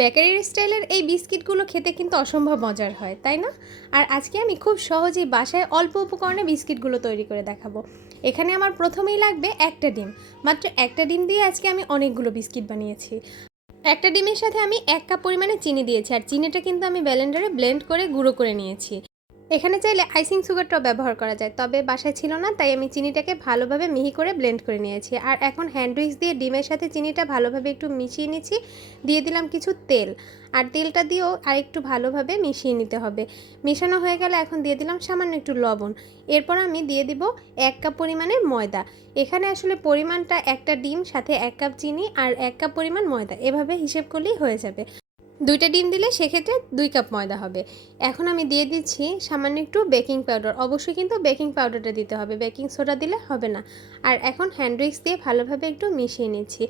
বেকারির স্টাইলের এই বিস্কিটগুলো খেতে কিন্তু অসম্ভব মজার হয়, তাই না? আর আজকে আমি খুব সহজেই বাসায় অল্প উপকরণে বিস্কিটগুলো তৈরি করে দেখাবো। এখানে আমার প্রথমেই লাগবে একটা ডিম। মাত্র একটা ডিম দিয়ে আজকে আমি অনেকগুলো বিস্কিট বানিয়েছি। একটা ডিমের সাথে আমি এক কাপ পরিমাণে চিনি দিয়েছি, আর চিনিটা কিন্তু আমি ব্যালেন্ডারে ব্লেন্ড করে গুঁড়ো করে নিয়েছি। এখানে চাইলে আইসিং সুগারটাও ব্যবহার করা যায়, তবে বাসায় ছিল না, তাই আমি চিনিটাকে ভালোভাবে মিহি করে ব্লেন্ড করে নিয়েছি। আর এখন হ্যান্ড উইক্স দিয়ে ডিমের সাথে চিনিটা ভালোভাবে একটু মিশিয়ে নিচ্ছি দিয়ে দিলাম কিছু তেল। আর তেলটা দিয়েও আর একটু ভালোভাবে মিশিয়ে নিতে হবে। মেশানো হয়ে গেলে এখন দিয়ে দিলাম সামান্য একটু লবণ। এরপর আমি দিয়ে দিব এক কাপ পরিমাণে ময়দা। এখানে আসলে পরিমাণটা একটা ডিম, সাথে এক কাপ চিনি আর এক কাপ পরিমাণ ময়দা। এভাবে হিসেব করলেই হয়ে যাবে। দুইটা ডিম দিলে সেক্ষেত্রে দুই কাপ ময়দা হবে। এখন আমি দিয়ে দিচ্ছি সামান্য একটু বেকিং পাউডার। অবশ্যই কিন্তু বেকিং পাউডারটা দিতে হবে। বেকিং সোডা দিলে হবে না। আর এখন হ্যান্ড উইক্স দিয়ে ভালোভাবে একটু মিশিয়ে নিচ্ছি।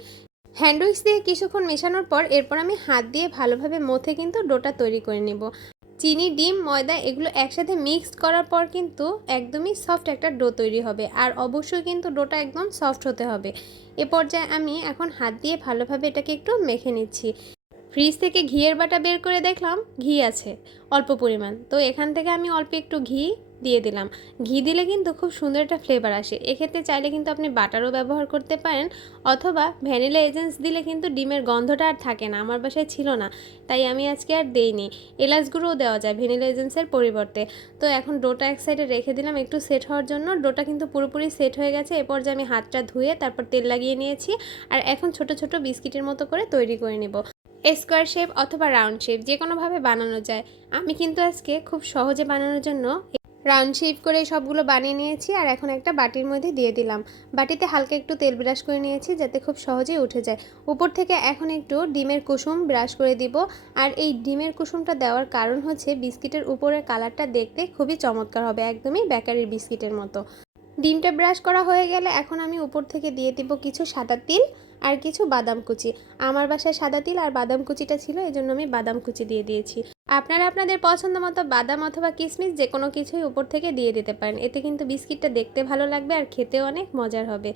হ্যান্ড উইক্স দিয়ে কিছুক্ষণ মেশানোর পর এরপর আমি হাত দিয়ে ভালোভাবে মথে কিন্তু ডোটা তৈরি করে নেব। চিনি, ডিম, ময়দা এগুলো একসাথে মিক্সড করার পর কিন্তু একদমই সফট একটা ডো তৈরি হবে। আর অবশ্যই কিন্তু ডোটা একদম সফট হতে হবে। এ পর্যায়ে আমি এখন হাত দিয়ে ভালোভাবে এটাকে একটু মেখে নিচ্ছি। ফ্রিজ থেকে ঘিয়ের বাটা বের করে দেখলাম, ঘি আছে, অল্প পরিমাণ। তো এখান থেকে আমি অল্প একটু ঘি দিয়ে দিলাম। ঘি দিলে কিন্তু খুব সুন্দর একটা ফ্লেভার আসে। এক্ষেত্রে চাইলে কিন্তু আপনি বাটারও ব্যবহার করতে পারেন, অথবা ভ্যানিলা এজেন্স দিলে কিন্তু ডিমের গন্ধটা আর থাকে না, আমার বাসায় ছিল না, তাই আমি আজকে আর দেইনি। এলাচ গুঁড়োও দেওয়া যায় ভ্যানিলা এজেন্সের পরিবর্তে। তো এখন ডোটা এক সাইডে রেখে দিলাম, একটু সেট হওয়ার জন্য। ডোটা কিন্তু পুরোপুরি সেট হয়ে গেছে এরপর যে আমি হাতটা ধুয়ে তারপর তেল লাগিয়ে নিয়েছি, আর এখন ছোট ছোট বিস্কিটের মতো করে তৈরি করে নেব। স্কোয়ার শেপ অথবা রাউন্ড শেপ, যে কোনোভাবে বানানো যায়। আমি কিন্তু আজকে খুব সহজে বানানোর জন্য রাউন্ড শেপ করে সবগুলো বানিয়ে নিয়েছি আর এখন একটা বাটির মধ্যে দিয়ে দিলাম। বাটিতে হালকা একটু তেল ব্রাশ করে নিয়েছি যাতে খুব সহজেই উঠে যায়। উপর থেকে এখন একটু ডিমের কুসুম ব্রাশ করে দিব। আর এই ডিমের কুসুমটা দেওয়ার কারণ হচ্ছে, বিস্কিটের উপরের কালারটা দেখতে খুবই চমৎকার হবে, একদমই বেকারির বিস্কিটের মতো। ডিমটা ব্রাশ করা হয়ে গেলে এখন আমি উপর থেকে দিয়ে দিব কিছু সাদা তিল আর কিছু বাদাম কুচি। আমার বাসায় সাদা তিল আর বাদাম কুচিটা ছিল এই জন্য আমি বাদাম কুচি দিয়ে দিয়েছি। আপনারা আপনাদের পছন্দ মতো বাদাম অথবা কিশমিশ যে কোনো কিছুই উপর থেকে দিয়ে দিতে পারেন। এতে কিন্তু বিস্কিটটা দেখতে ভালো লাগবে আর খেতেও অনেক মজার হবে।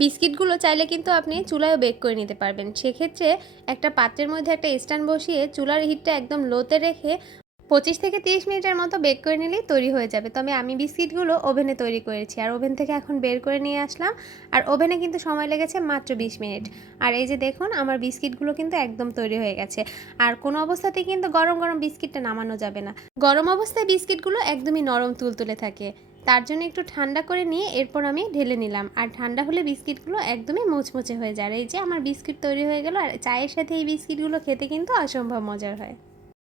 বিস্কিটগুলো চাইলে কিন্তু আপনি চুলায়ও বেক করে নিতে পারবেন। সেক্ষেত্রে একটা পাত্রের মধ্যে একটা স্ট্যান্ড বসিয়ে চুলার হিটটা একদম লোতে রেখে পঁচিশ থেকে তিরিশ মিনিটের মতো বেক করে নিলেই তৈরি হয়ে যাবে। তবে আমি বিস্কিটগুলো ওভেনে তৈরি করেছি। আর ওভেন থেকে এখন বের করে নিয়ে আসলাম। আর ওভেনে কিন্তু সময় লেগেছে মাত্র বিশ মিনিট। আর এই যে দেখুন, আমার বিস্কিটগুলো কিন্তু একদম তৈরি হয়ে গেছে। আর কোনো অবস্থাতেই কিন্তু গরম গরম বিস্কিটটা নামানো যাবে না। গরম অবস্থায় বিস্কিটগুলো একদমই নরম তুলতুলে থাকে। তার জন্য একটু ঠান্ডা করে নিয়ে এরপর আমি ঢেলে নিলাম। আর ঠান্ডা হলে বিস্কিটগুলো একদমই মুচমুচে হয়ে যায়। এই যে আমার বিস্কিট তৈরি হয়ে গেল। আর চায়ের সাথে এই বিস্কিটগুলো খেতে কিন্তু অসম্ভব মজার হয়।